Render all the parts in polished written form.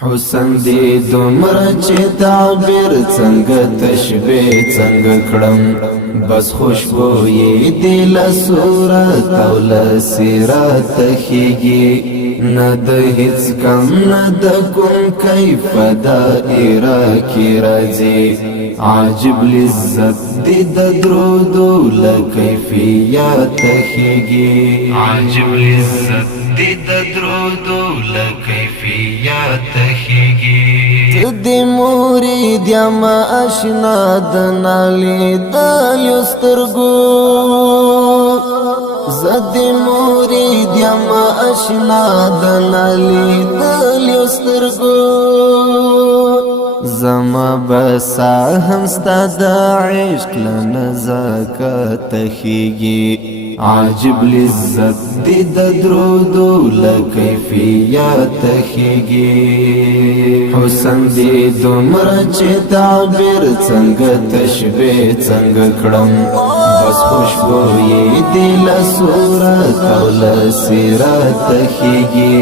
حسن دی دومره چې تعبیر څنګه تشبیه څنګه کړم بس خوشبوئی دی لصورت او لسیرت خیږي نه د هیڅ کم نه د کوم کیف دائره کی راځي عجب لذت دی د درودو لکیفیت خیږي عجب لذت دی د درودو لکیفیت خیږي دی مرید یم آشنا د نالیدل سترګو زدی مرید یم آشنا د نالیدل سترګو زما بسا هم ستا د عشق لنزاکت خیږي عجب لذت دی د درودو لکیفیت خیږي حسن دی دومره چې تعبیر څنګه تشبیه څنګه کړم بس خوشبوئی دی لصورت او لسیرت خیږي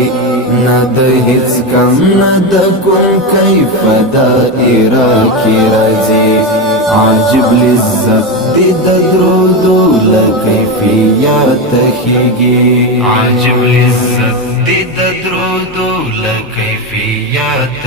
نه د هیڅ کم نه د کوم کیف دائره کی راځي عجب لذت دی د درودو لکیفیت خیږي عجب لذت دی د درودو لکیفیت